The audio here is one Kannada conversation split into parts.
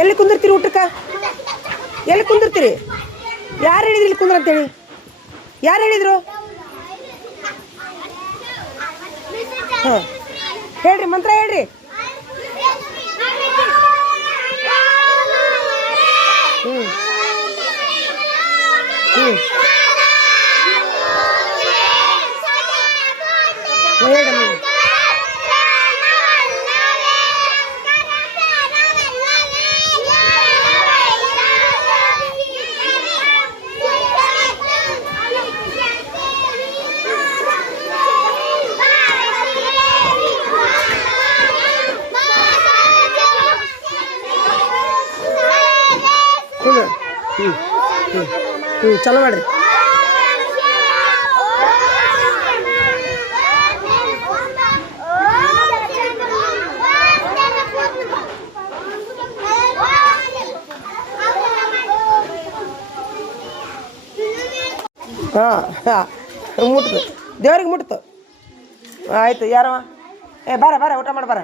ಎಲ್ಲಿ ಕುಂದಿರ್ತೀರಿ ಊಟಕ್ಕೆ? ಎಲ್ಲಿ ಕುಂದಿರ್ತೀರಿ? ಯಾರು ಹೇಳಿದ್ರಿ ಇಲ್ಲಿ ಕುಂದ್ರ ಅಂತೇಳಿ? ಯಾರು ಹೇಳಿದ್ರು? ಹಾಂ ಹೇಳ್ರಿ, ಮಂತ್ರ ಹೇಳ್ರಿ. ಹ್ಞೂ ಹ್ಞೂ ಹೇಳಿ. ಚಲೋ ಮಾಡ್ರಿ. ಹಾಂ ಮುಟ್ತು, ದೇವ್ರಿಗೆ ಮುಟ್ತು. ಆಯ್ತು. ಯಾರವ? ಬಾರ ಬಾರ ಊಟ ಮಾಡಿ ಬಾರ.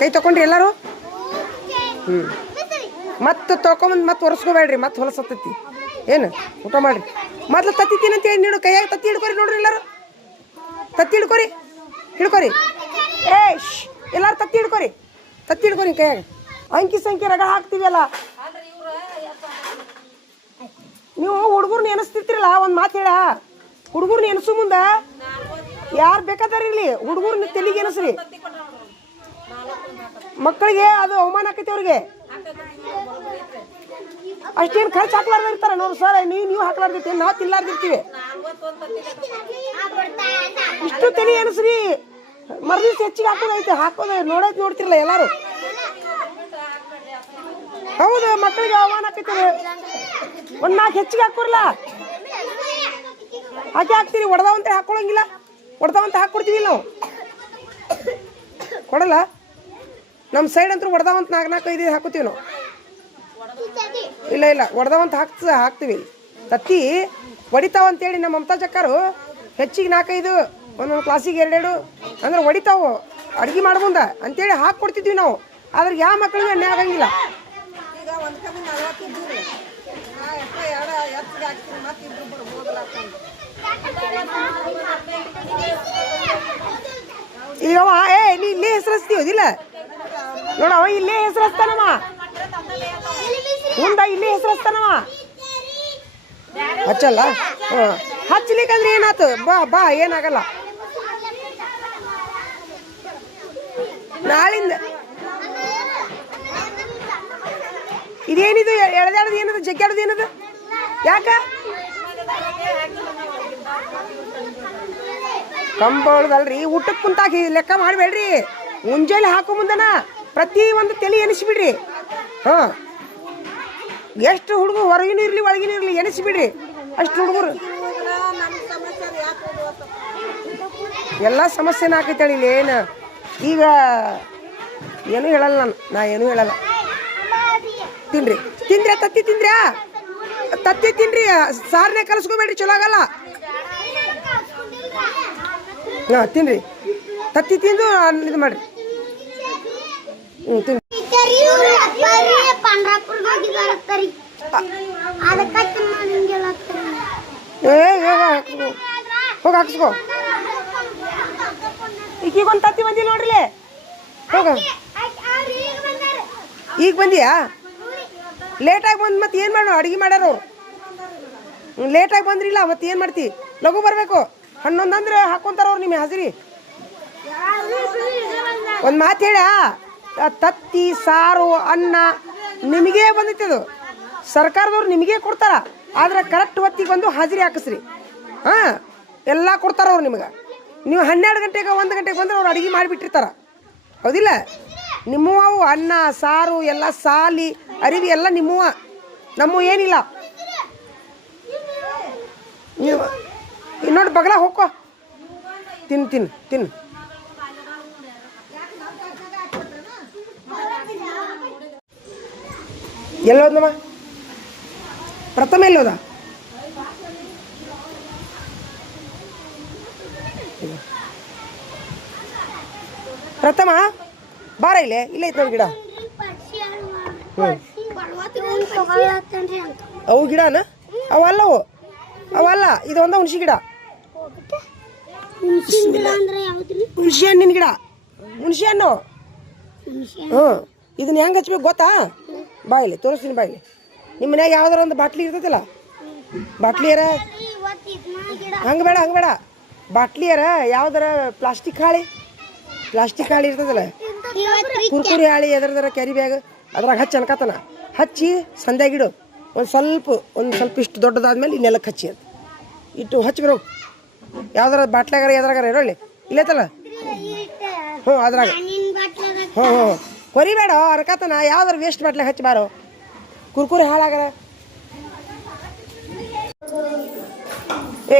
ಕೈ ತಕೊಂಡ್ರಿ ಎಲ್ಲರೂ? ಮತ್ತೆ ತೊಗೊಂಬಂದು ಮತ್ತೆ ಒರೆಸ್ಕೋಬೇಡ್ರಿ, ಮತ್ತೆ ಹೊಲಸತ್ತೈತಿ. ಏನು ಊಟ ಮಾಡ್ರಿ. ಮೊದ್ಲು ತತ್ತಿತೀನಿ ಅಂತ ಹೇಳಿ ನೀಡು. ಕೈಯಾಗ ತತ್ತಿ ಹಿಡ್ಕೊರಿ. ನೋಡ್ರಿ ಎಲ್ಲರೂ ತತ್ತಿ ಹಿಡ್ಕೊರಿ, ಹಿಡ್ಕೊರಿ. ಎಲ್ಲಾರು ತತ್ತಿ ಹಿಡ್ಕೊರಿ, ತತ್ತಿ ಹಿಡ್ಕೊರಿ ಕೈಯಾಗ. ಅಂಕಿ ಸಂಖ್ಯೆ ರಗಡ ಹಾಕ್ತೀವಲ್ಲ ನೀವು. ಹುಡುಗರ್ನ ಎನಿಸ್ತಿರ್ತಿರಲ್ಲ, ಒಂದು ಮಾತು ಹೇಳ. ಹುಡುಗರ್ನ ಎನಿಸು ಮುಂದೆ ಯಾರು ಬೇಕಾದಾರ ಇರಲಿ, ಹುಡುಗರ್ನ ತೆಲಿಗೆ ಎನಿಸ್ರಿ. ಮಕ್ಕಳಿಗೆ ಅದು ಅವಮಾನ ಆಕೈತಿ. ಅವ್ರಿಗೆ ಅಷ್ಟೇನು ಖರ್ಚು ಹಾಕ್ಲಾರ್ದ ಇರ್ತಾರ. ನೋಡ್ರಿ ಸರ್, ನೀವು ಹಾಕ್ಲಾರ್ದಿರ್ತೀವಿ, ನಾವು ತಿನ್ಲಾರ್ದಿರ್ತೀವಿ. ಇಷ್ಟು ತೆಲಿ ಎನಿಸ್ರಿ. ಮರ್ದಿವ್ಸ ಹೆಚ್ಚಿಗೆ ಹಾಕೋದೈತೆ, ಹಾಕೋದು ನೋಡ್ತಿರಲ್ಲ ಎಲ್ಲಾರು. ಹೌದು, ಮಕ್ಕಳಿಗೆ ಅವಮಾನ ಆಕೈತದೆ. ಒಂದು 4 ಹೆಚ್ಚಿಗೆ ಹಾಕೋರ್ಲ, ಹಾಕಿ ಹಾಕ್ತೀರಿ. ಹೊಡೆದವಂತ ಹಾಕೊಳಂಗಿಲ್ಲ, ಹೊಡೆದವಂತ ಹಾಕ್ಕೊಡ್ತೀವಿ ನಾವು. ಕೊಡಲ್ಲ ನಮ್ಮ ಸೈಡ್ ಅಂತೂ. ಹೊಡೆದವಂತ 4-5 ಹಾಕೋತೀವಿ ನಾವು. ಇಲ್ಲ ಹೊಡೆದವಂತ ಹಾಕ್ತೀವಿ. ತತ್ತಿ ಹೊಡಿತಾವಂತೇಳಿ ನಮ್ಮ ಮಮತಾ ಚಕ್ಕಾರು ಹೆಚ್ಚಿಗೆ 4-5, ಒಂದೊಂದು ಕ್ಲಾಸಿಗೆ 2-2 ಅಂದ್ರೆ ಹೊಡಿತಾವು ಅಡುಗೆ ಮಾಡ್ಬಂದ ಅಂತೇಳಿ ಹಾಕ್ಕೊಡ್ತಿದ್ವಿ ನಾವು. ಆದ್ರೆ ಯಾವ ಮಕ್ಕಳಿಗೆ ಅನ್ಯಾಯ ಆಗಂಗಿಲ್ಲ. ಈಗ ನೀ ಇಲ್ಲೇ ಹೆಸರಿಸ್ತೀವದಿಲ್ಲ ನೋಡವ, ಇಲ್ಲೇ ಹೆಸರಿಸ್ತಾನವ. ಮುಂದ ಇಲ್ಲೇ ಹೆಸರಿಸ್ತಾನವ. ಹಚ್ಚಲ್ಲ? ಹಚ್ಚಲಿಕ್ಕಂದ್ರೆ ಏನಾಯ್ತು? ಬಾ ಏನಾಗಲ್ಲ. ನಾಳಿಂದ ಇದೇನಿದು? ಎಳೆದಾಡೋದು ಏನದು? ಜಗ್ಗಾಡೋದು ಏನದು? ಯಾಕ ಕಂಬಳದಲ್ರಿ? ಊಟಕ್ಕೆ ಕುಂತಾಕಿ ಲೆಕ್ಕ ಮಾಡಬೇಡ್ರಿ. ಮುಂಜಾನೆ ಹಾಕೋ ಮುಂದನ ಪ್ರತಿ ಒಂದು ತಲೆ ಎನಿಸ್ಬಿಡ್ರಿ. ಹಾಂ, ಎಷ್ಟು ಹುಡುಗರು ಹೊರಗಿನ ಇರಲಿ ಒಳಗಿನ ಇರಲಿ ಎನಿಸ್ಬಿಡ್ರಿ. ಅಷ್ಟು ಹುಡುಗರು ಎಲ್ಲ ಸಮಸ್ಯೆನ ಹಾಕೈತೇಳಿ. ಇಲ್ಲಿ ಏನು ಈಗ ಏನೂ ಹೇಳಲ್ಲ ನಾ ಏನೂ ಹೇಳಲ್ಲ. ತಿನ್ರಿ ತತ್ತಿ ತಿಂದ್ರ್ಯಾ? ತತ್ತಿ ತಿನ್ರಿ, ಸಾರನೇ ಕಲಸ್ಕೋಬೇಡ್ರಿ, ಚಲೋ ಆಗಲ್ಲ. ಹಾಂ ತಿನ್ರಿ, ತತ್ತಿ ತಿಂದು ಇದು ಮಾಡ್ರಿ. ತಿನ್ರಿ. ಹೋಗಿ ಹಾಕಿಸ್ಕೋ. ಈಗೀಗೊಂದು ತತ್ತಿ ಬಂದಿಲ್ಲ ನೋಡ್ರಿ. ಹೋಗ, ಈಗ ಬಂದಿಯಾ? ಲೇಟಾಗಿ ಬಂದು ಮತ್ತೆ ಏನು ಮಾಡೋ? ಅಡುಗೆ ಮಾಡ್ಯಾರ ಅವ್ರು. ಲೇಟಾಗಿ ಬಂದ್ರಿಲ್ಲ ಮತ್ತೆ ಏನು ಮಾಡ್ತಿ? ಲಘು ಬರಬೇಕು. 11 ಅಂದ್ರೆ ಹಾಕೊಂತಾರ ಅವ್ರು ನಿಮ್ಮ ಹಾಜರಿ. ಒಂದು ಮಾತು ಹೇಳ, ತತ್ತಿ ಸಾರು ಅನ್ನ ನಿಮಗೇ ಬಂದೈತಿ. ಅದು ಸರ್ಕಾರದವ್ರು ನಿಮಗೇ ಕೊಡ್ತಾರ. ಆದ್ರೆ ಕರೆಕ್ಟ್ ಹೊತ್ತಿಗೆ ಬಂದು ಹಾಜರಿ ಹಾಕಿಸ್ರಿ. ಹಾಂ, ಎಲ್ಲ ಕೊಡ್ತಾರ ಅವ್ರು ನಿಮ್ಗೆ. ನೀವು 12 ಗಂಟೆಗೆ 1 ಗಂಟೆಗೆ ಬಂದ್ರೆ ಅವ್ರು ಅಡುಗೆ ಮಾಡಿಬಿಟ್ಟಿರ್ತಾರ. ಹೌದಿಲ್ಲ? ನಿಮ್ಮವು ಅನ್ನ ಸಾರು ಎಲ್ಲ ಸಾಲಿ ಅರಿವಿ ಎಲ್ಲ ನಿಮ್ಮವ, ನಮ್ಮ ಏನಿಲ್ಲ. ನೀವು ಇನ್ನೊಂದು ಬಗಲ ಹೋಗೋ, ತಿನ್ನು. ಎಲ್ಲೋದಮ್ಮ? ಪ್ರಥಮ ಎಲ್ಲೋದ? ಪ್ರಥಮ ಬಾರ ಇಲ್ಲೇ ಐತೆ ನೋಡಿ ಗಿಡ. ಅವು ಗಿಡನ ಅವಲ್ಲವು ಅವಲ್ಲ, ಇದು ಒಂದ ಹುಣಸಿ ಗಿಡ. ಹುಣಸಿ ಹಣ್ಣಿನ ಗಿಡ, ಹುಣಸಿ ಹಣ್ಣು. ಇದನ್ನ ಹೆಂಗೆ ಹಚ್ಬೇಕು ಗೊತ್ತಾ? ಬಾಯಿಲಿ ತೋರಿಸ್ತೀನಿ, ಬಾಯಿಲಿ. ನಿಮ್ಮ ಮನ್ಯಾಗ ಯಾವ್ದಾರ ಒಂದು ಬಾಟ್ಲಿ ಇರ್ತೈತಲ್ಲ, ಬಾಟ್ಲಿಯರ ಹಂಗೆ ಬೇಡ ಬಾಟ್ಲಿಯರ ಯಾವ್ದಾರ ಪ್ಲಾಸ್ಟಿಕ್ ಹಾಳಿ ಇರ್ತದಲ್ಲ, ಕುರ್ಕುರಿ ಹಾಳಿ ಎದ್ರದಾರ ಕ್ಯಾರಿ ಬ್ಯಾಗ್ ಅದ್ರಾಗ ಹಚ್ಚಿ ಅನ್ಕತನ ಹಚ್ಚಿ ಸಂಧ್ಯಾಗಿಡು. ಒಂದು ಸ್ವಲ್ಪ ಇಷ್ಟು ದೊಡ್ಡದಾದ್ಮೇಲೆ ಈ ನೆಲಕ್ಕೆ ಹಚ್ಚಿ ಅಂತ ಇಟ್ಟು ಹಚ್ಚಿ ಬರೋ. ಯಾವ್ದಾರ ಬಾಟ್ಲಾಗಾರ ಎದ್ರಾಗಾರ ಇರೋಳಿ ಇಲ್ಲೈತಲ್ಲ, ಅದ್ರಾಗ ಕೊರಿಬೇಡ ಅರ್ಕತನ. ಯಾವ್ದಾರ ವೇಸ್ಟ್ ಬಾಟ್ಲಾಗ ಹಚ್ಚಿ ಬಾರೋ, ಕುರ್ಕುರಿ ಹಾಳಾಗಾರ.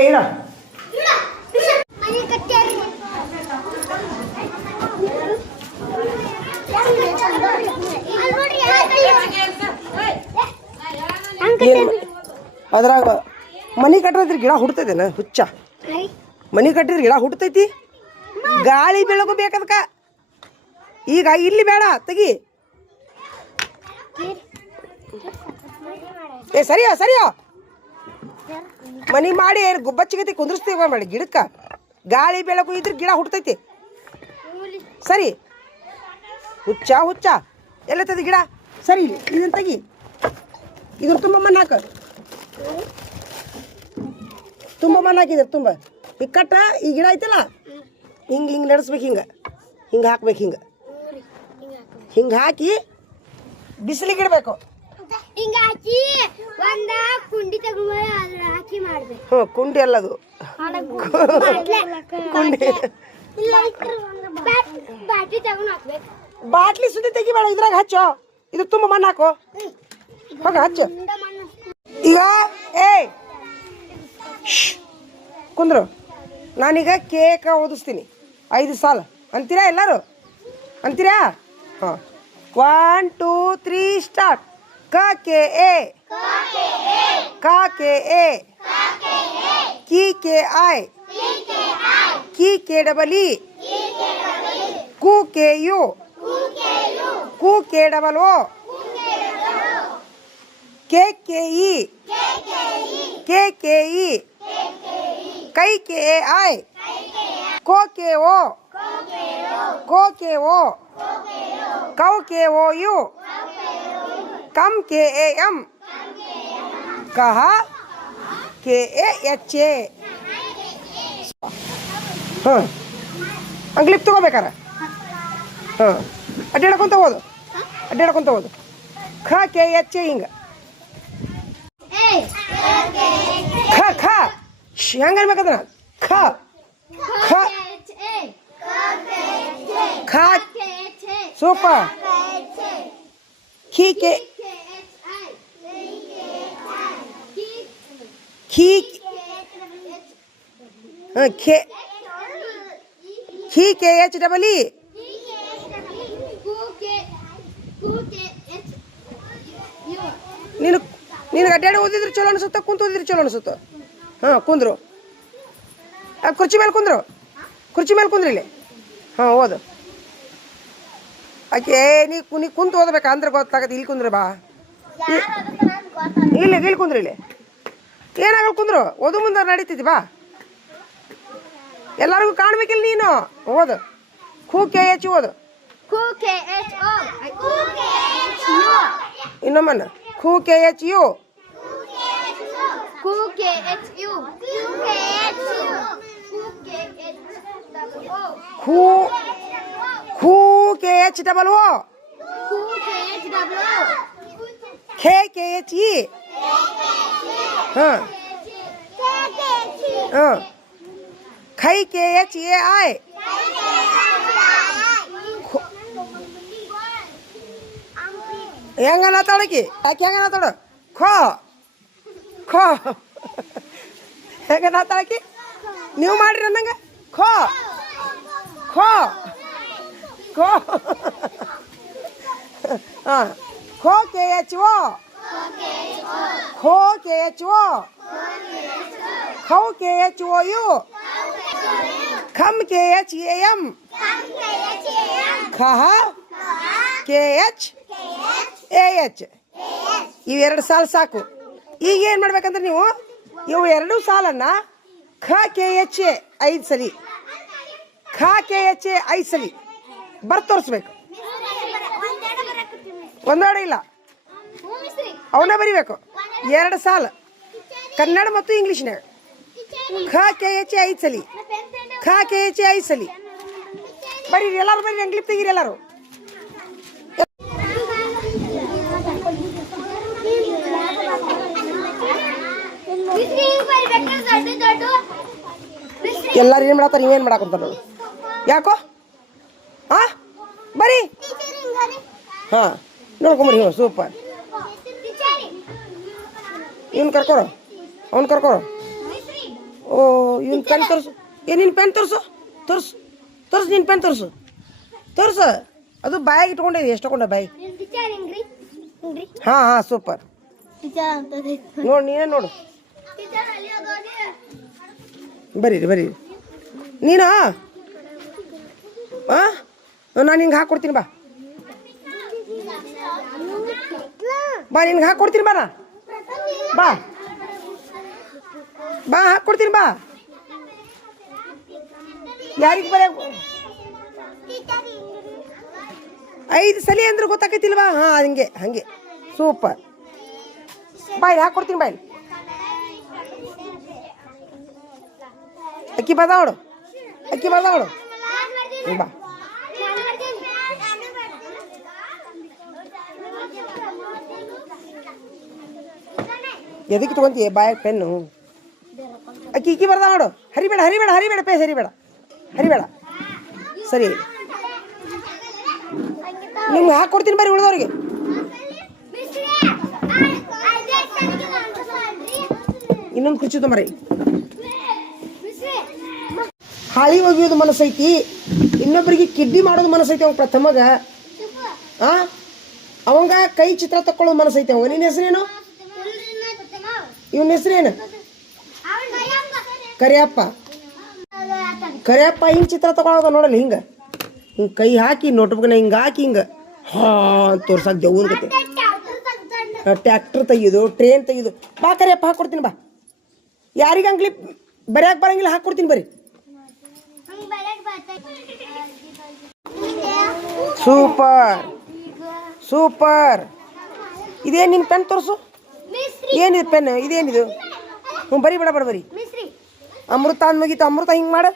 ಇಲ್ಲ ಅದ್ರಾಗ ಮನಿ ಕಟ್ಟಿದ್ರಿ ಗಿಡ ಹುಡ್ತೈತೇನ? ಹುಚ್ಚ, ಮನಿ ಕಟ್ಟಿದ್ರಿ ಗಿಡ ಹುಡ್ತೈತಿ. ಗಾಳಿ ಬೆಳಕು ಬೇಕದಕ್ಕ. ಈಗ ಇಲ್ಲಿ ಬೇಡ, ತೆಗಿ. ಸರಿಯೋ ಮನಿ ಮಾಡಿ ಗುಬ್ಬಚ್ಚಿಗತಿ ಕುಂದ್ರಸ್ತೀವ ಮಾಡಿ ಗಿಡಕ್ಕ. ಗಾಳಿ ಬೆಳಕು ಇದ್ರ ಗಿಡ ಹುಡ್ತೈತಿ. ಸರಿ, ಹುಚ್ಚ ಎಲ್ಲತ್ತದ ಗಿಡ. ಸರಿ, ಇದನ್ನ ತೆಗಿ. ಇದ್ರ ತುಂಬ ಮಣ್ಣಾಕ, ಹಾಕಿದ್ರ ತುಂಬ ಈಗ ಕಟ್ಟ. ಈ ಗಿಡ ಐತಲ್ಲ, ಹಿಂಗೆ ನಡೆಸ್ಬೇಕು, ಹಿಂಗೆ ಹಾಕ್ಬೇಕು, ಹಿಂಗೆ ಹಾಕಿ ಬಿಸಿಲಿಗೆ ಇಡಬೇಕು. ಕುಂಡಿ ಅಲ್ಲದು, ಬಾಟ್ಲಿ ಸುದ್ದಿ ತೆಗಿಬೇಡ, ಇದ್ರಾಗ ಹಚ್ಚೋ. ಇದು ತುಂಬ ಮಣ್ಣು ಹಾಕು, ಹೋಗ ಹಚ್ಚು. ಈಗ ಕುಂದ್ರು, ನಾನೀಗ ಕೇಕ ಓದಿಸ್ತೀನಿ 5 ಸಾಲ. ಅಂತೀರಾ ಎಲ್ಲರೂ? ಅಂತೀರಾ? ಹಾಂ, 1 2 3 ಸ್ಟಾರ್ಟ್. ಕ ಕೆ ಎ, ಕಿ ಕೆ ಐ, ಕಿ ಡಬಲ್ ಇ, ಕು ಕೆ ಯು, ಕು K double O, K E, ಕೈ ಕೆ ಐ, ಕೋ ಕೆ ಓ, ಕೌ ಕೆ ಓ ಯು, ಕಮ್ ಕೆ ಎ ಎಂ, ಕಹ ಕೆ ಎ ಎಚ್ ಎ. ಹಾಂ, ಅಂಗ್ಲಿಪ್ ತಗೋಬೇಕಾರ. ಹಾಂ, ಅಡ್ಡಾಡ್ಕೊಂತ ಹೋದು. ಖ ಕೆ ಎಚ್ ಎ ಹಿಂಗೆ. ಖ ಹೆಂಗ ಅನ್ಬೇಕಂದ್ರ ಖ ಸೂಪರ್. ಖಿ ಕೆ ಎಚ್ ಡಬಲ್ ಇ. ನೀನು ಅಡ್ಡಾಡಿ ಓದಿದ್ರೆ ಚಲೋ ಅನ್ಸುತ್ತ, ಕುಂತು ಓದಿದ್ರೆ ಚಲೋ ಅನ್ಸುತ್ತ. ಹಾಂ, ಕುಂದ್ರು. ಕುರ್ಚಿ ಮೇಲೆ ಕುಂದ್ರಿ ಇಲ್ಲಿ. ಹಾಂ, ಓದು. ಆಕೆ ನೀ ಕುಂತು ಓದ್ಬೇಕಾ ಅಂದ್ರೆ ಗೊತ್ತಾಗತ್ತೆ. ಇಲ್ಲಿ ಕುಂದ್ರೆ ಬಾ, ಇಲ್ಲಿ ಕುಂದ್ರಿ. ಇಲ್ಲಿ ಏನಾಗಲ್ಲ, ಕುಂದ್ರು. ಓದು ಮುಂದೆ ನಡೀತಿದ್ದಿ ಬಾ. ಎಲ್ಲರಿಗೂ ಕಾಣ್ಬೇಕಿಲ್ಲ ನೀನು. ಓದು. ಖೂ ಕೆ ಎಚ್ ಓದು. ಇನ್ನೊಮ್ಮನ ಖೂ ಕೆ ಎಚ್ ಯು, ಖೂ ಕೆ ಎಚ್ ಡಬಲ್ ಓ, ಖೇ ಕೆ ಎಚ್ ಇ. ಹಾಂ, ಖೈ ಕೆ ಎಚ್ ಎ ಐ. ಹೆಂಗನ ತಾಳಕಿ ಯಾಕೆ ಹೆಂಗನ ತಾಳು? ಖೋ ಹೆಂಗನ ತಾಳಕಿ? ನೀವು ಮಾಡ್ರಿ ಅನ್ನಂಗ. ಖೋ ಹಾಂ, ಖೋ ಕೆ ಎಚ್ ಓ, ಖೌ ಕೆ ಎಚ್ ಓ ಯು, ಖಮ್ KHAM. ಖಹ KHAH. ಇವೆರಡು ಸಾಲು ಸಾಕು. ಈಗ ಏನು ಮಾಡ್ಬೇಕಂದ್ರೆ ನೀವು ಇವು ಎರಡು ಸಾಲನ್ನು ಖ KHA 5 ಸಲಿ, ಖ KHA 5 ಸಲಿ ಬರ್ದು ತೋರಿಸ್ಬೇಕು. ಒಂದೋಡ ಇಲ್ಲ, ಅವನ್ನ ಬರಿಬೇಕು. ಎರಡು ಸಾಲು ಕನ್ನಡ ಮತ್ತು ಇಂಗ್ಲೀಷ್ನಾಗ. ಖ KHA 5 ಸಲಿ, ಖ KHA 5 ಸಲಿ ಬರೀರಿ. ಎಲ್ಲರೂ ಬರೀರಿ, ಅಂಗ್ಲಿಪ್ ತೆಗೀರಿ ಎಲ್ಲರೂ. ಎಲ್ಲರೂ ಏನು ಮಾಡತ್ತಾರ, ನೀವೇನು ಮಾಡಾಕಂತ ನೋಡಿ. ಯಾಕೋ ಹಾಂ ಬರೀ ಹಾಂ ನೋಡ್ಕೊಂಬರಿ. ಹ್ಞೂ ಸೂಪರ್. ಇವ್ನು ಕರ್ಕೊರೋ, ಅವ್ನು ಕರ್ಕೊರೋ. ಓ ಇವ್ನು ಪೆನ್ ತೋರಿಸು. ನಿನ್ನ ಪೆನ್ ತೋರಿಸು, ತೋರಿಸು ತೋರಿಸು, ನಿನ್ನ ಪೆನ್ ತೋರಿಸು, ತೋರಿಸು. ಅದು ಬಾಯಾಗಿ ಇಟ್ಕೊಂಡೆ, ಎಷ್ಟು ತಗೊಂಡೆ ಬಾಯಿ? ಹಾಂ ಹಾಂ ಸೂಪರ್. ನೋಡು ನೀನೇ ನೋಡು. ಬರೀರಿ ಬರೀರಿ. ನೀನು ಹಾಂ ನಾನು ನಿನ್ಗೆ ಹಾಕ್ಕೊಡ್ತೀನಿ ಬಾ. ಬಾ ನಿನ್ಗೆ ಹಾಕ್ಕೊಡ್ತೀನಿ ಬಾ. ಬಾ ಬಾ ಹಾಕ್ಕೊಡ್ತೀನಿ ಬಾ. ಯಾರಿಗೆ ಬರೆಯ 5 ಸಲಿ ಅಂದ್ರೆ ಗೊತ್ತಾಕೈತಿಲ್ವಾ? ಹಾಂ ಹಂಗೆ ಹಂಗೆ ಸೂಪರ್. ಬಾಯ್ ಹಾಕ್ಕೊಡ್ತೀನಿ ಬಾಯ್. ಅಕ್ಕಿ ಬದಾವಡು, ಅಕ್ಕಿ ಬದಾವಡು. ಬಾ ಎದಕ್ಕೆ ತೊಗೊಂತೀಯ ಬಾಯಾಗ ಪೆನ್ನು? ಅಕ್ಕಿ ಇಕ್ಕಿ ಬರ್ದ ನೋಡು. ಹರಿಬೇಡ ಹರಿಬೇಡ ಹರಿಬೇಡ ಪೇಸ್ ಹರಿಬೇಡ ಹರಿಬೇಡ. ಸರಿ ನಿಮ್ಗೆ ಹಾಕ್ಕೊಡ್ತೀನಿ ಬರ್ರಿ ಉಳಿದವ್ರಿಗೆ. ಇನ್ನೊಂದು ಕುರ್ಚಿ ತೊಂಬರಿ. ಹಾಳಿ ಒಗೆಯೋದು ಮನಸ್ಸೈತಿ, ಇನ್ನೊಬ್ಬರಿಗೆ ಕಿಡ್ನಿ ಮಾಡೋದು ಮನಸ್ಸೈತಿ. ಅವ ಪ್ರಥಮಗ ಅವಂಗ ಕೈ ಚಿತ್ರ ತಕ್ಕೊಳ್ಳೋದು ಮನಸ್ಸೈತಿ. ಅವ ನಿನ್ನ ಹೆಸರೇನು? ಇವನ ಹೆಸರೇನು? ಕರಿಯಪ್ಪ. ಕರಿಯಪ್ಪ ಹಿಂಗೆ ಚಿತ್ರ ತಗೊಳೋದ ನೋಡಲ್ಲ. ಹಿಂಗೆ ಹಿಂಗೆ ಕೈ ಹಾಕಿ ನೋಟ್ಬುಕ್ನ ಹಿಂಗೆ ಹಾಕಿ ಹಿಂಗೆ ಹಾಂ ತೋರ್ಸಾಕ ದೇವ್ರ ಗತೆ. ಟ್ಯಾಕ್ಟ್ರ್ ತೆಗಿಯೋದು, ಟ್ರೇನ್ ತೆಗಿಯೋದು. ಬಾ ಕರಿಯಪ್ಪ ಹಾಕ್ಕೊಡ್ತೀನಿ ಬಾ. ಯಾರಿಗೆ ಅಂಗ್ಲಿ ಬರೆಯಕ್ಕೆ ಬರಂಗಿಲ್ಲ ಹಾಕ್ಕೊಡ್ತೀನಿ ಬರ್ರಿ. Super super. ಇದೇನು ನಿನ್ನ ಪೆನ್ ತೋರಿಸು. ಏನಿದು ಪೆನ್? ಇದೇನಿದು? ಹ್ಞೂ ಬರೀ ಬೇಡ ಬೇಡ ಬರೀ. ಅಮೃತ ಅಂದ್ ಮುಗೀತು. ಅಮೃತ ಹಿಂಗೆ ಮಾಡು.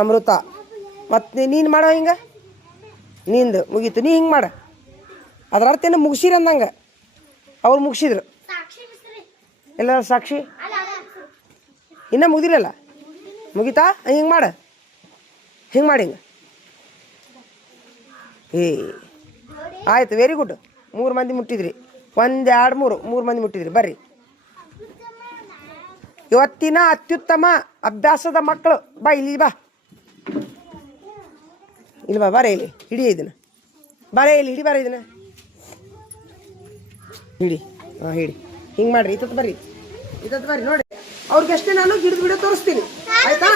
ಅಮೃತ ಮತ್ತು ನೀನು ಮಾಡೋ ಹಿಂಗೆ. ನಿಂದು ಮುಗೀತು, ನೀ ಹಿಂಗೆ ಮಾಡ. ಅದ್ರ ಅರ್ಥ ಏನು? ಮುಗಿಸಿರಿ ಅಂದಂಗೆ. ಅವ್ರು ಮುಗಿಸಿದ್ರು. ಎಲ್ಲ ಸಾಕ್ಷಿ ಇನ್ನೂ ಮುಗಿದಿಲ್ಲಲ್ಲ. ಮುಗೀತಾ? ಹಿಂಗೆ ಮಾಡ, ಹಿಂಗೆ ಮಾಡಿ ಹಿಂಗೆ. ಆಯ್ತು, ವೆರಿ ಗುಡ್. 3 ಮಂದಿ ಮುಟ್ಟಿದ್ರಿ. 1 2 3 ಮಂದಿ ಮುಟ್ಟಿದ್ರಿ. ಬರ್ರಿ. ಇವತ್ತಿನ ಅತ್ಯುತ್ತಮ ಅಭ್ಯಾಸದ ಮಕ್ಕಳು ಬಾ ಇಲ್ಲಿ. ಬಾ ಇಲ್ಲಿ ಬಾ. ಬಾರೇ ಇಲ್ಲಿ ಹಿಡಿ ಇದನ್ನು. ಬಾರೇ ಇಲ್ಲಿ ಹಿಡಿ. ಬಾರ ಇದನ್ನು ಹಿಡಿ. ಹಾಂ ಹಿಡಿ. ಹಿಂಗೆ ಮಾಡ್ರಿ. ಇತ್ತತ್ತು ಬರ್ರಿ, ಇತ್ತತ್ತು ಬರ್ರಿ. ನೋಡಿ ಅವ್ರಿಗೆ ಅಷ್ಟೇ ನಾನು ಗಿಡದ ವಿಡಿಯೋ ತೋರಿಸ್ತೀನಿ. ಆಯ್ತಾ?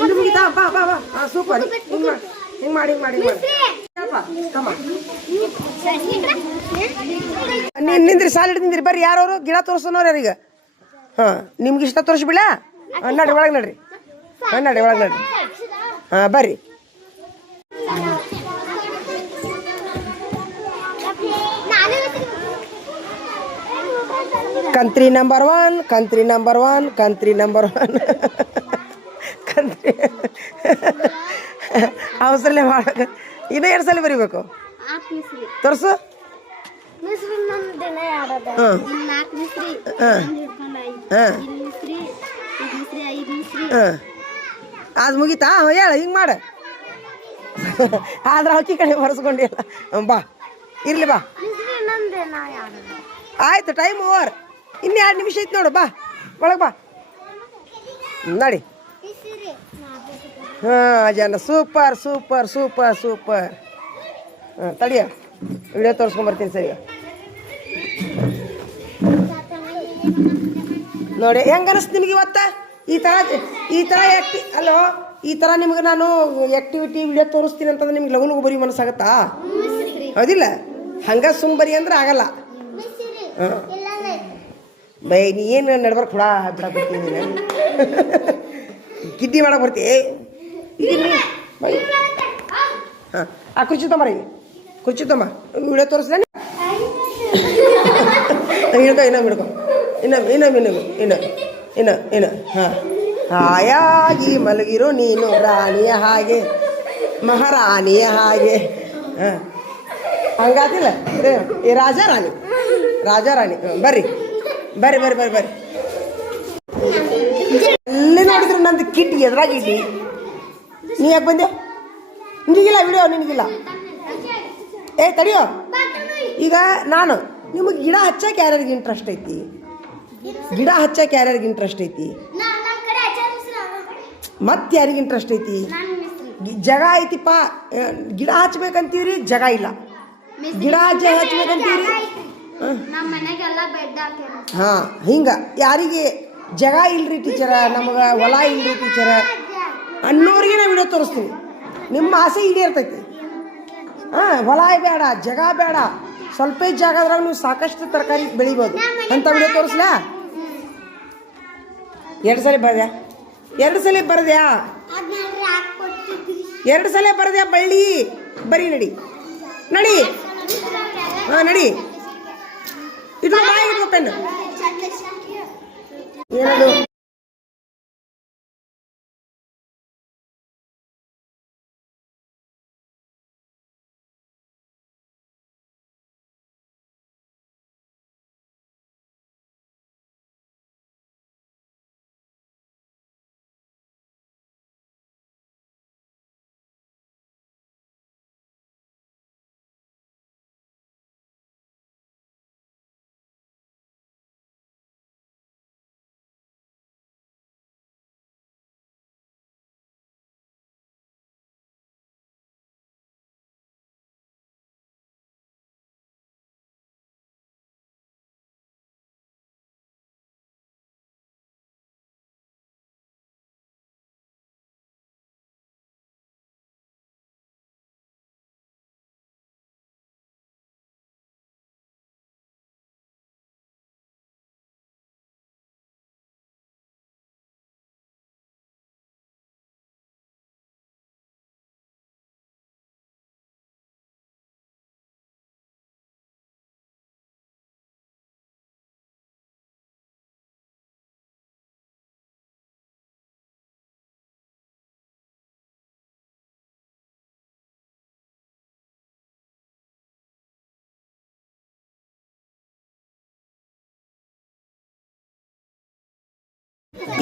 ಇಲ್ಲಿ ಮುಗಿತಾ? ಬಾ ಬಾ ಬಾ. ಹಾಂ ಸೂಪರ್. ಹಿಂಗೆ ಮಾಡಿ, ಹಿಂಗೆ ಮಾಡಿ, ಹಿಂಗೆ ಮಾಡಿ, ಹಿಂಗೆ ಮಾಡಿ. ನಿಂದ್ರಿ, ಸಾಲಿಡ್ ನಿಂದ್ರಿ. ಬರ್ರಿ. ಯಾರವರು ಗಿಡ ತೋರಿಸೋನವ್ರು ಯಾರೀಗ? ಹಾಂ ನಿಮ್ಗೆ ಇಷ್ಟ ತೋರಿಸ್ಬಿಡ. ನಡ್ರಿ ಒಳಗೆ ನಡ್ರಿ. ನಡ್ರಿ ಒಳಗೆ ನಡ್ರಿ. ಹಾಂ ಬರ್ರಿ. ಕಂತ್ರಿ ನಂಬರ್ 1, ಕಂತ್ರಿ ನಂಬರ್ 1, ಕಂತ್ರಿ ನಂಬರ್ 1. ಕಂತ್ರಿ ಅವಸರಲ್ಲೇ ಮಾಡಬೇಕು. ಇನ್ನೂ 2 ಸಲ ಬರೀಬೇಕು. ತೋರಿಸು. ಅದು ಮುಗೀತಾ? ಹೇಳ ಹಿಂಗೆ ಮಾಡ. ಆದ್ರೆ ಅಕ್ಕಿ ಕಡೆ ಬರ್ಸ್ಕೊಂಡಿಲ್ಲ. ಬಾ ಇರ್ಲಿ ಬಾ. ಆಯ್ತು, ಟೈಮ್ ಓವರ್. ಇನ್ನು 2 ನಿಮಿಷ ಐತೆ ನೋಡು. ಬಾ ಒಳಗೆ ಬಾ. ನೋಡಿ. ಹಾಂ ಜನ ಸೂಪರ್ ಸೂಪರ್ ಸೂಪರ್ ಸೂಪರ್. ಹಾಂ ತಡಿಯ ವಿಡಿಯೋ ತೋರಿಸ್ಕೊಂಬರ್ತೀನಿ. ಸರಿ ನೋಡಿ ಹೆಂಗೆ ಅನಿಸ್ತು ನಿಮ್ಗೆ ಇವತ್ತು? ಈ ಥರ ಅಲ್ಲೋ ಈ ಥರ ನಿಮ್ಗೆ ನಾನು ಆ್ಯಕ್ಟಿವಿಟಿ ವಿಡಿಯೋ ತೋರಿಸ್ತೀನಿ ಅಂತಂದ್ರೆ ನಿಮ್ಗೆ ಲಗು ಲಗು ಬರೀ ಮನಸ್ಸಾಗತ್ತಾ? ಹೌದಿಲ್ಲ? ಹಂಗೆ ಸುಮ್ಮ ಬರಿ ಅಂದ್ರೆ ಆಗಲ್ಲ. ಹಾಂ ಬೈ ನೀ ಏನು ನಡ್ಬರ್ಕ್ ಹುಳ ಬಿಡಾಕ್ಬಿಡ್ತೀನಿ ನೀನು ಗಿಡ್ಡಿ ಮಾಡಕ್ಕೆ ಬರ್ತಿ ಬೈ. ಹಾಂ ಆ ಕುರ್ಚಿ ತೊಂಬರಿ, ಕುರ್ಚಿ ತೊಂಬ, ವಿಡಿಯೋ ತೋರಿಸ್ಲ ಹಿಡ್ಕೊ, ಇನ್ನೊಮ್ಮೆ ಹಿಡ್ಕೊ, ಇನ್ನು ಹಾಂ. ಹಾಯಾಗಿ ಮಲಗಿರೋ ನೀನು ರಾಣಿಯ ಹಾಗೆ, ಮಹಾರಾಣಿಯ ಹಾಗೆ. ಹಾಂ ಹಂಗಾತಿಲ್ಲ ಈ ರಾಜಾ ರಾಣಿ. ಬರ್ರಿ ಬರ್ರಿ ಬರ್ರಿ ಬರ್ರಿ ಬರ್ರಿ. ಎಲ್ಲಿ ನೋಡಿದ್ರು ನಂದು ಕಿಟ್ ಎದ್ರಾಗಿಡ್ಲಿ. ನೀ ಯಾಕೆ ಬಂದೆ? ನಿನಗಿಲ್ಲ ವಿಡಿಯೋ, ನಿನಗಿಲ್ಲ. ಏ ತಡಿಯೋ. ಈಗ ನಾನು ನಿಮಗೆ ಗಿಡ ಹಚ್ಚಕ್ಕೆ ಯಾರ್ಯಾರಿಗೆ ಇಂಟ್ರೆಸ್ಟ್ ಐತಿ? ಗಿಡ ಹಚ್ಚಕ್ಕೆ ಯಾರ್ಯಾರಿಗೆ ಇಂಟ್ರೆಸ್ಟ್ ಐತಿ? ಮತ್ತೆ ಯಾರಿಗೆ ಇಂಟ್ರೆಸ್ಟ್ ಐತಿ? ಜಾಗ ಐತಿಪ್ಪ, ಗಿಡ ಹಚ್ಬೇಕಂತೀವ್ರಿ, ಜಾಗ ಇಲ್ಲ. ಗಿಡ ಹಚ್ಬೇಕಂತೀವ್ರಿ, ಹಾಂ ಹಿಂಗೆ ಯಾರಿಗೆ ಜಾಗ ಇಲ್ರಿ ಟೀಚರ, ನಮಗೆ ಹೊಲ ಇಲ್ರಿ ಟೀಚರ ಅನ್ನೋರಿಗೆ ನಾವು ವಿಡಿಯೋ ತೋರಿಸ್ತೀವಿ. ನಿಮ್ಮ ಆಸೆ ಈಡೇರ್ತೈತಿ. ಹಾಂ ಹೊಲ ಬೇಡ, ಜಾಗ ಬೇಡ, ಸ್ವಲ್ಪ ಜಾಗದ್ರಾಗ ನೀವು ಸಾಕಷ್ಟು ತರಕಾರಿ ಬೆಳಿಬೋದು ಅಂತ ವಿಡಿಯೋ ತೋರಿಸ್ಲಾ? 2 ಸಲ ಬರ್ದ್ಯಾ? 2 ಸಲ ಬರ್ದ್ಯಾ? 2 ಸಲ ಬರ್ದ್ಯಾ? ಬಳ್ಳಿ ಬರೀ ನಡಿ ಹಾಂ ನಡಿ. ಇದು ಇಟ್ಕೋ ಪೆನ್ನು. ಏನದು?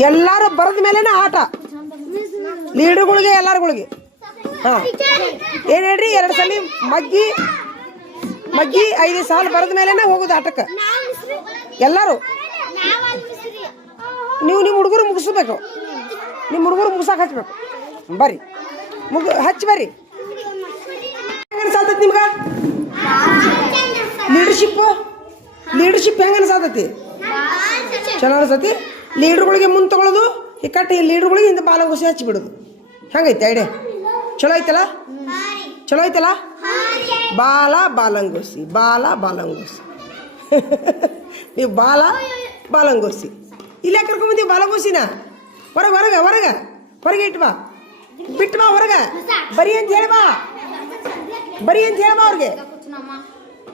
ಎಲ್ಲರೂ ಬರೆದ ಮೇಲೇನೆ ಆಟ, ಲೀಡರ್ಗಳಿಗೆ ಎಲ್ಲಾರುಗಳಿಗೆ. ಹಾಂ ಏನು ಹೇಳ್ರಿ? 2 ಸಲ ಮಗ್ಗಿ 5 ಸಾಲ ಬರೆದ ಮೇಲೇನೆ ಹೋಗೋದು ಆಟಕ್ಕೆ ಎಲ್ಲರೂ. ನೀವು ನಿಮ್ಮ ಹುಡುಗರು ಮುಗಿಸ್ಬೇಕು, ನಿಮ್ಮ ಹುಡುಗರು ಮುಗಿಸಕ್ಕೆ ಹಚ್ಬೇಕು. ಬರ್ರಿ ಹಚ್ಚಿ ಬರ್ರಿ. ಹೆಂಗೆ ಅನ್ಸಾತೈತಿ ನಿಮ್ಗೆ ಲೀಡರ್ಶಿಪ್ ಹೆಂಗೆ ಅನ್ಸಾತೈತಿ? ಚೆನ್ನಾಗಿ ಅನ್ಸತಿ. ಲೀಡ್ರುಗಳಿಗೆ ಮುಂದೆ ತಗೊಳ್ಳೋದು, ಈ ಕಟ್ಟಿ ಲೀಡ್ರುಗಳಿಗೆ ಹಿಂದೆ ಬಾಲಂಗೋಸಿ ಹಚ್ಚಿಬಿಡೋದು. ಹೆಂಗೈತೆ ಐಡಿಯಾ? ಚಲೋ ಐತಲ್ಲ? ಬಾಲಂಗೋಸಿ ನೀವು ಬಾಲಂಗೋಸಿ ಇಲ್ಲೇ ಕರ್ಕೊಂಬಂದೀವಿ. ಬಾಲಂಗೋಸಿನ ಹೊರಗೆ ಇಟ್ಟು ಬಾ, ಬಿಟ್ಟು ಬಾ ಹೊರಗೆ. ಬರೀ ಅಂತ ಹೇಳಿ ಬಾ ಅವ್ರಿಗೆ.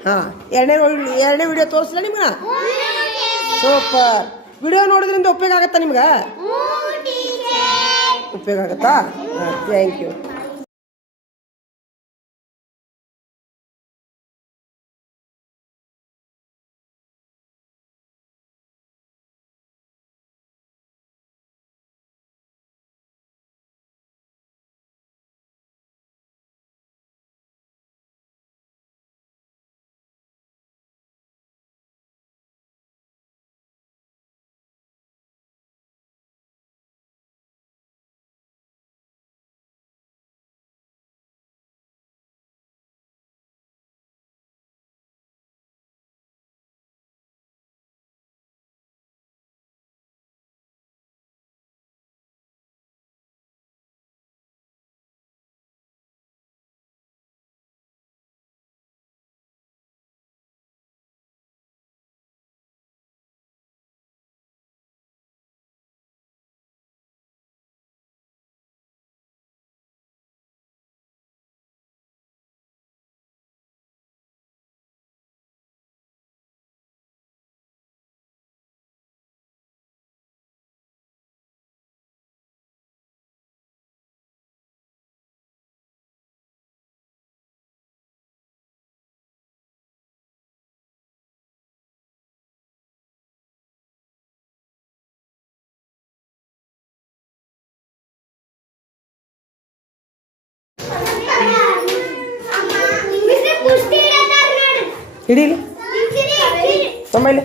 ಹಾಂ ಎರಡನೇ ವಿಡಿಯೋ ತೋರಿಸ್ಲ ನಿಮ್ಗೆ? ಸೂಪರ್. ವಿಡಿಯೋ ನೋಡೋದ್ರಿಂದ ಉಪಯೋಗ ಆಗತ್ತಾ ನಿಮ್ಗೆ? ಉಪಯೋಗ ಆಗತ್ತಾ? ಹಾಂ ಥ್ಯಾಂಕ್ ಯು. ಹಿಡೀಲಿ ತಮ್ಮಲ್ಲಿ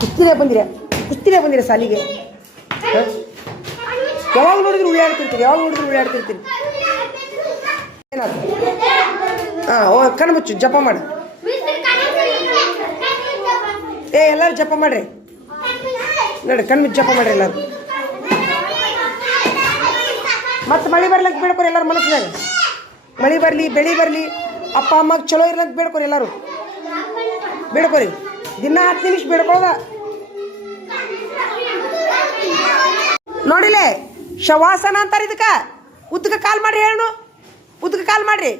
ಕುಸ್ತಿನೇ ಬಂದಿರ ಸಾಲಿಗೆ. ಯಾವಾಗ ನೋಡಿದ್ರು ಉಳ್ಳಾಡ್ತಿರ್ತೀರಿ ಏನಾದ್ರು. ಹಾಂ ಕಣ್ಣು ಮುಚ್ಚು, ಜಪ ಮಾಡಿ. ಎಲ್ಲರೂ ಜಪ ಮಾಡ್ರಿ ನೋಡಿ, ಕಣ್ಣು ಮುಚ್ಚು ಜಪ ಮಾಡ್ರಿ ಎಲ್ಲರೂ. ಮತ್ತು ಮಳೆ ಬರ್ಲಂತ ಬೇಡ್ಕೊರಿ ಎಲ್ಲರೂ ಮನಸ್ಸಿನಾಗ. ಮಳೆ ಬರಲಿ, ಬೆಳೆ ಬರಲಿ, ಅಪ್ಪ ಅಮ್ಮಗೆ ಚಲೋ ಇರ್ಲಂತ ಬೇಡ್ಕೊರಿ ಎಲ್ಲರೂ. ಬೇಡ್ಕೊರಿ, ದಿನ 10 ನಿಮಿಷ ಬೇಡ್ಕೊಳ್ಳೋದ. ನೋಡಿಲೆ ಶವಾಸನ ಅಂತಾರೆ ಇದಕ್ಕೆ. ಉದ್ದಕ್ಕೆ ಕಾಲು ಮಾಡ್ರಿ, ಹೇಳು ಉದ್ದಕ್ಕೆ ಕಾಲು ಮಾಡ್ರಿ.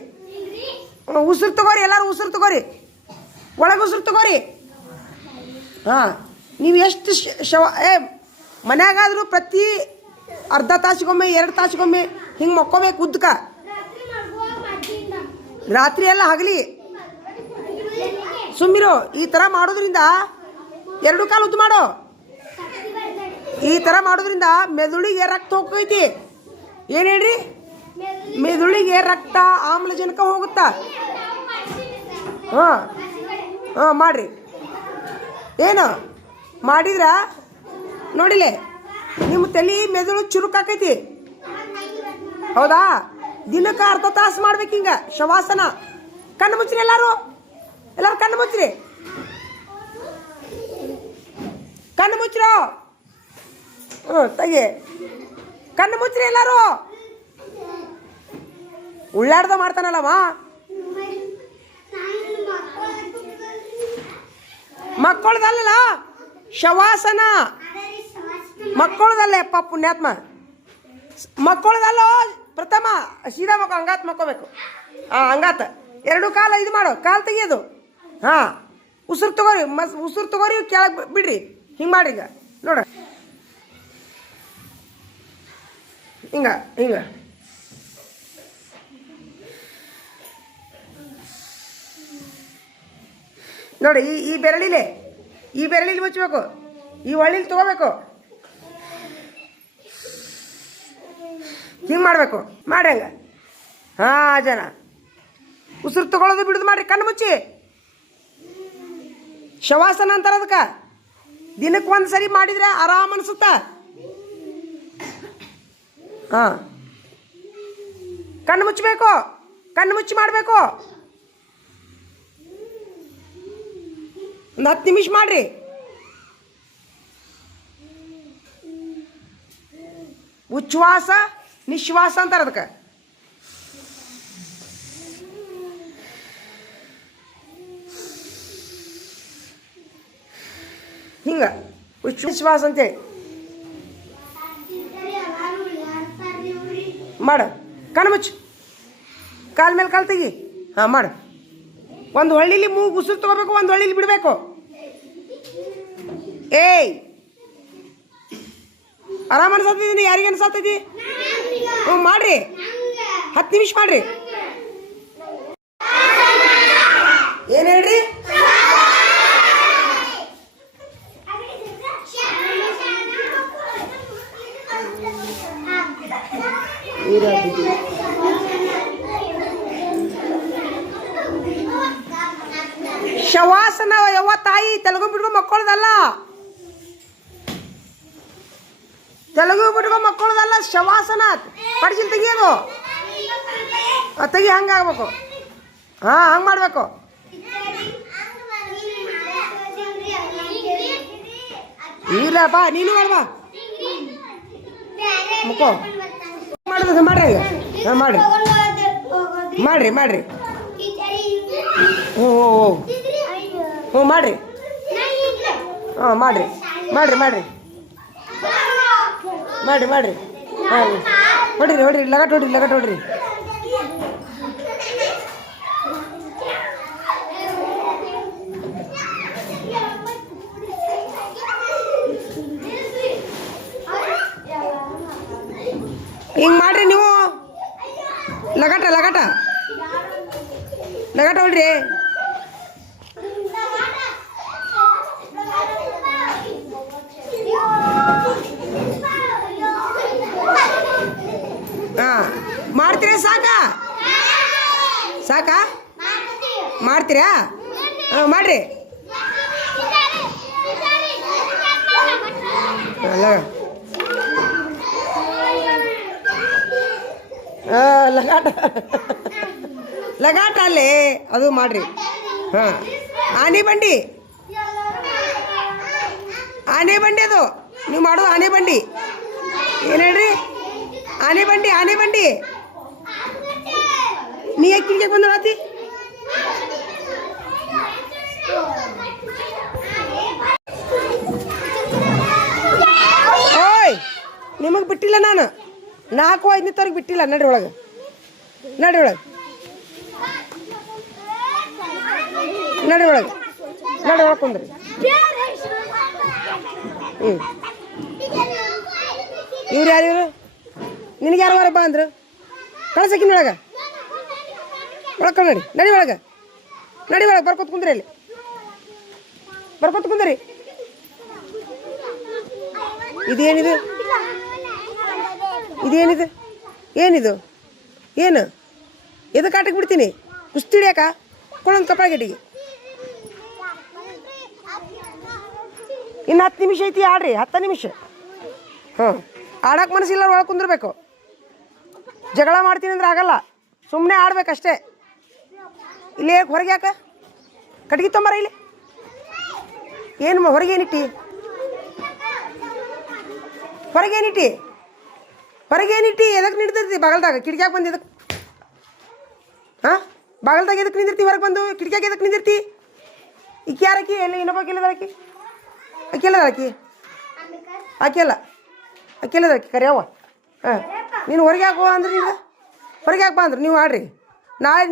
ಉಸಿರು ತಗೋರಿ, ಎಲ್ಲರೂ ಉಸಿರು ತಗೋರಿ, ಒಳಗೆ ಉಸಿರು ತಗೋರಿ. ಹಾಂ, ನೀವು ಎಷ್ಟು ಮನ್ಯಾಗಾದರೂ ಪ್ರತಿ ಅರ್ಧ ತಾಸಿಗೊಮ್ಮೆ 2 ತಾಸಿಗೊಮ್ಮೆ ಹಿಂಗೆ ಮಕ್ಕೋಬೇಕು ಉದ್ದಕ. ರಾತ್ರಿ ಎಲ್ಲ ಹಗಲಿ ಸುಮ್ಮಿರೋ. ಈ ಥರ ಮಾಡೋದ್ರಿಂದ 2 ಕಾಲು ಉದ್ದು ಮಾಡೋ. ಈ ಥರ ಮಾಡೋದ್ರಿಂದ ಮೆದುಳಿಗೆ ರಕ್ತ ಹೋಗ್ತೈತಿ. ಏನು ಹೇಳ್ರಿ? ಮೆದುಳಿಗೆ ರಕ್ತ ಆಮ್ಲಜನಕ ಹೋಗುತ್ತಾ. ಹಾಂ ಮಾಡಿರಿ. ಏನು ಮಾಡಿದ್ರ ನೋಡಿಲೆ ನಿಮ್ಮ ತಲೆ ಮೆದುಳು ಚುರುಕಾಕೈತಿ. ಹೌದಾ? ದಿನಕ್ಕೆ ಅರ್ಧ ತಾಸು ಮಾಡ್ಬೇಕು ಹಿಂಗೆ ಶವಾಸನ. ಕಣ್ಣು ಮುಚ್ಚ್ರಿ ಎಲ್ಲರೂ ಕಣ್ಣು ಮುಚ್ಚ್ರಿ. ಕಣ್ಣು ಮುಚ್ಚ್ರೋ. ತೆಗಿ, ಕಣ್ಣು ಮುಚ್ಚ್ರಿ ಎಲ್ಲರೂ. ಉಳ್ಳಾಡ್ದ ಮಾಡ್ತಾನಲ್ಲವ. ಮಕ್ಕಳದಲ್ಲ ಶವಾಸನ. ಮಕ್ಕಳದಲ್ಲೇ ಅಪ್ಪ ಪುಣ್ಯಾತ್ಮ, ಮಕ್ಕಳದಲ್ಲೋ. ಪ್ರಥಮ ಸೀದಾ ಹಂಗಾತ್ ಮಕ್ಕೋಬೇಕು. ಹಂಗಾತ 2 ಕಾಲ ಇದು ಮಾಡೋ, ಕಾಲು ತೆಗಿಯೋದು. ಹಾಂ, ಉಸಿರು ತಗೋರಿ, ಉಸಿರು ತಗೋರಿ, ಕೆಳಗೆ ಬಿಡ್ರಿ. ಹಿಂಗೆ ಮಾಡಿ. ಈಗ ನೋಡ, ಹಿಂಗೆ ನೋಡಿ. ಈ ಬೆರಳಿಲಿ ಮುಚ್ಚಬೇಕು, ಈ ಒಳ್ಳಿಲಿ ತಗೋಬೇಕು. ಹಿಂಗೆ ಮಾಡಬೇಕು. ಮಾಡಿ ಹಂಗೆ. ಹಾಂ ಜನ ಉಸಿರು ತಗೊಳ್ಳೋದು ಬಿಡೋದು ಮಾಡ್ರಿ. ಕಣ್ಣು ಮುಚ್ಚಿ ಶವಾಸನ ಅಂತಾರೆ ಅದಕ್ಕೆ. ದಿನಕ್ಕೆ 1 ಸರಿ ಮಾಡಿದ್ರೆ ಆರಾಮ್ ಅನಿಸುತ್ತ. ಹಾಂ, ಕಣ್ಣು ಮುಚ್ಚಬೇಕು, ಕಣ್ಣು ಮುಚ್ಚಿ ಮಾಡಬೇಕು. ಒಂದು 10 ನಿಮಿಷ ಮಾಡ್ರಿ. ಉಚ್ಛ್ವಾಸ ನಿಶ್ವಾಸ ಅಂತಾರೆ ಅದಕ್ಕೆ. ಹಿಂಗೆ ಉಚ್ಛ್ವಾಸ ಅಂತೇಳಿ ಮಾಡು. ಕಣ್ಣು ಮುಚ್ಚು, ಕಾಲ ಮೇಲೆ ಕಾಲು ತೆಗಿ. ಹಾಂ ಮಾಡು. ಒಂದು ಹೊಳ್ಳಿಲಿ ಮೂಗು ಉಸಿರು ತಗೋಬೇಕು, ಒಂದು ಹೊಳ್ಳಿಲಿ ಬಿಡಬೇಕು. ಏಯ್ ಆರಾಮ ಅನ್ಸತ್ತೈತಿ, ಯಾರಿಗೆ ಅನ್ಸತ್ತೈತಿ? ಮಾಡ್ರಿ, 10 ನಿಮಿಷ ಮಾಡ್ರಿ. ಏನು ಹೇಳ್ರಿ? ಶವಾಸನ ಯವ್ವ ತಾಯಿ, ತೆಲುಗು ಬಿಟ್ಕೊ ಮಕ್ಕಳದಲ್ಲ. ತೆಲುಗು ಬಿಟ್ಕೊ ಮಕ್ಕಳದಲ್ಲ, ಶವಾಸನ. ಪಡಿಸಿಲ್ ತೆಗಿಯೋದು. ತೆಗಿ, ಹಂಗೆ ಆಗ್ಬೇಕು. ಹಾಂ, ಹಂಗೆ ಮಾಡಬೇಕು. ಇಲ್ಲ ಬಾ, ನೀನು ಮಾಡ್ಬಾ. ಮುಕ್ಕೋ ಮಾಡೋದು ಮಾಡ್ರಿ. ಹಂಗೆ ಹಾಂ ಮಾಡ್ರಿ ಮಾಡ್ರಿ ಮಾಡ್ರಿ. ಹ್ಞೂ ಮಾಡ್ರಿ. ಹಾಂ ಮಾಡ್ರಿ ಮಾಡ್ರಿ ಮಾಡ್ರಿ ಮಾಡ್ರಿ ಮಾಡ್ರಿ. ಹಾಂ ಹೊಡ್ರಿ, ಲಗಟ್ ಹೊಡ್ರಿ. ಹಿಂಗೆ ಮಾಡ್ರಿ ನೀವು. ಲಗಟ ಹೊಡ್ರಿ. ಹಾಂ ಮಾಡ್ತೀರಾ? ಸಾಕಾ ಮಾಡ್ತೀರಾ? ಹಾಂ ಮಾಡಿರಿ ಲಗಾಟ ಲಗಾಟ ಅಲ್ಲೇ ಅದು ಮಾಡಿರಿ ಹಾಂ ಆನೆ ಬಂಡಿ ಆನೆ ಬಂಡಿ ಅದು ನೀವು ಮಾಡೋದು ಆನೆ ಬಂಡಿ ಏನು ಹೇಳ್ರಿ ಆನೆ ಬಂಡಿ ಆನೆ ಬಂಡಿ ನೀ ಯಾಕೆ ಕಿಡಿಗೆ ಬಂದಳತಿ ಓಯ್ ನಿಮಗೆ ಬಿಟ್ಟಿಲ್ಲ ನಾನು 4-5ನೇ ತಾರೀಕು ಬಿಟ್ಟಿಲ್ಲ ನಡಿ ಒಳಗೆ ನಡಿ ಒಳಗೆ ನಡಿ ಒಳಗೆ ನಡಿ ಒಳಗೆ ಕುಂದ್ರಿ ಹ್ಞೂ ಇವ್ರು ಯಾರು ಇವರು ನಿನಗೆ ಯಾರು ವಾರ ಬಾ ಅಂದ್ರು ಕಳ್ಸಕಿನ ಒಳಗೆ ಒಳಗೆ ನಡಿ ನಡಿ ಒಳಗೆ ನಡಿ ಒಳಗೆ ಬರ್ಕೊತ ಕುಂದ್ರಿ ಅಲ್ಲಿ ಬರ್ಕೊತ ಕುಂದ್ರಿ ಇದೇನಿದು ಇದೇನಿದು ಏನಿದು ಏನು ಎದಕ್ಕೆ ಆಟಕ್ಕೆ ಬಿಡ್ತೀನಿ ಕುಸ್ತಿ ಹಿಡಿಯಾಕ ಕೊಡೊಂದು ಕಪ್ಪಳ ಗಟ್ಟಿಗೆ ಇನ್ನು 10 ನಿಮಿಷ ಐತಿ ಆಡ್ರಿ 10 ನಿಮಿಷ ಹಾಂ ಆಡಕ್ಕೆ ಮನಸ್ಸಿಲ್ಲ ಒಳಗೆ ಕುಂದಿರ್ಬೇಕು ಜಗಳ ಮಾಡ್ತೀನಿ ಅಂದ್ರೆ ಆಗಲ್ಲ ಸುಮ್ಮನೆ ಆಡ್ಬೇಕಷ್ಟೇ ಇಲ್ಲಿ ಹೊರಗೆ ಯಾಕೆ ಕಟ್ಗೆ ತೊಂಬರ ಇಲ್ಲಿ ಏನು ಹೊರಗೆ ಏನಿಟ್ಟಿ ಹೊರಗೇನಿಟ್ಟಿ ಹೊರಗೇನಿಟ್ಟಿ ಎದಕ್ಕೆ ನಿಡ್ತಿರ್ತಿ ಬಾಗಲ್ದಾಗ ಕಿಟಕಿಯಾಗ ಬಂದು ಎದಕ್ಕೆ ಹಾಂ ಬಾಗಲ್ದಾಗ ಎದಕ್ಕೆ ನಿಂದಿರ್ತಿ ಹೊರಗೆ ಬಂದು ಕಿಟಕಿಯಾಗ ಎದಕ್ಕೆ ನಿಂದಿರ್ತಿ ಈಕೆ ಯಾರಕ್ಕಿ ಎಲ್ಲ ಇನ್ನೊಬ್ಬ ಅಕ್ಕಿಲ್ಲದಾಕಿ ಅಕ್ಕಿಲ್ಲದಾಕಿ ಅಕ್ಕಿಲ್ಲ ಅಕ್ಕಿಲ್ಲದಾಕಿ ಕರಿಯವ್ವ ಹಾಂ ನೀನು ಹೊರಗೆ ಯಾಕೋ ಅಂದ್ರೆ ನೀನು ಹೊರಗೆ ಯಾಕೆ ಬಾ ಅಂದ್ರೆ ನೀವು ಆಡ್ರಿ ನಾಳೆ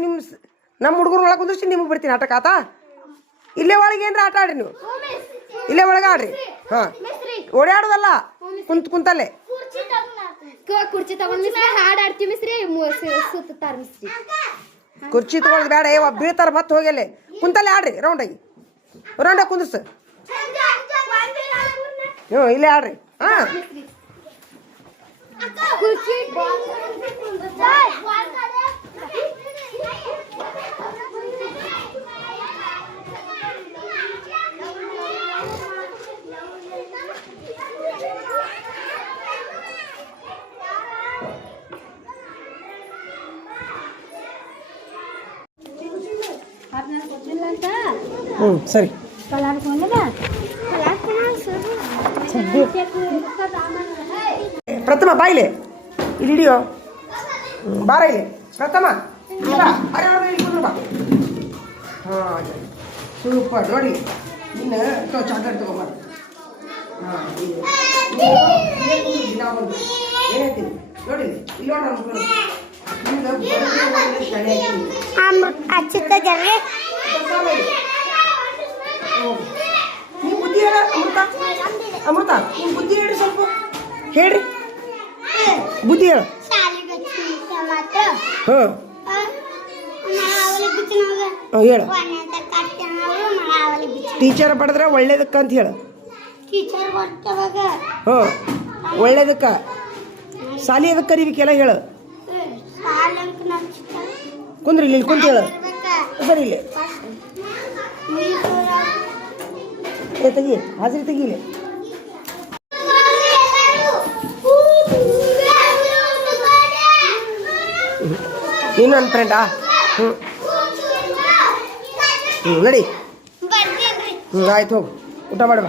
ನಮ್ಮ ಹುಡುಗರು ಒಳಗೆ ಕುಂದಿರ್ಸಿ ನಿಮಗೆ ಬಿಡ್ತೀನಿ ಆಟಕ್ಕೆ ಆತ ಇಲ್ಲೇ ಒಳಗೆ ಏನ್ರ ಆಟ ಆಡ್ರಿ ನೀವು ಇಲ್ಲೇ ಒಳಗೆ ಆಡ್ರಿ ಹಾಂ ಓಡಾಡೋದಲ್ಲ ಕುಂತಲ್ಲೇ ಕುರ್ಚಿ ತಗೊಂಡ್ ಹಾಡು ಆಡ್ತೀವಿ ಮಿಸ್ರಿ ಸುತ್ತಾರ ಮಿಸ್ರಿ ಕುರ್ಚಿ ತಗೊಳ್ದು ಬೇಡ ಏವ ಬೀಳ್ತಾರ ಮತ್ತೆ ಹೋಗಲ್ಲೇ ಕುಂತಲ್ಲೇ ಆಡ್ರಿ ರೌಂಡಾಗಿ ಕುಂದಿರ್ಸ ಹ್ಞೂ ಇಲ್ಲೇ ಆಡ್ರಿ ಹಾಂ ಹ್ಞೂ ಸರಿ ಪ್ರಥಮ ಬಾಯಿಲೆ ಇಲ್ಲಿ ಹಿಡಿಯೋ ಬಾರ ಇಲ್ಲಿ ಪ್ರಥಮ ಬಾ ಹಾಂ ಸೂಪರ್ ನೋಡಿ ಇನ್ನು ಚಾಕ್ಲೇಟ್ ತಗೊಂಬಾರ ಹಾಂ ಏನೈತೀನಿ ನೋಡಿ ಇಲ್ಲಿ ನೋಡ್ರಿ ನೀವು ಬುದ್ಧಿ ಹೇಳ ಅಮೃತ ಅಮೃತ ನೀವು ಬುದ್ಧಿ ಹೇಳಿ ಸ್ವಲ್ಪ ಹೇಳ್ರಿ ಬುದ್ಧಿ ಹೇಳ ಹಾಂ ಹೇಳ ಟೀಚರ್ ಪಡೆದ್ರೆ ಒಳ್ಳೇದಕ್ಕಂತ ಹೇಳ ಹಾಂ ಒಳ್ಳೇದಕ್ಕ ಸಾಲಿ ಅದಕ್ಕೆ ಕರಿಬೇಕೆಲ್ಲ ಹೇಳು ಕುಂದ್ರಿ ಇಲ್ಲಿ ಕುಂತ ಹೇಳ ಸರಿ ಇಲ್ಲಿ ತೆಗಿ ಹಾಜರಿ ತೆಗೀಲಿ ನೀನು ನನ್ನ ಫ್ರೆಂಡಾ ಹ್ಞೂ ನಡಿ ಆಯ್ತು ಹೋಗು ಊಟ ಮಾಡುವ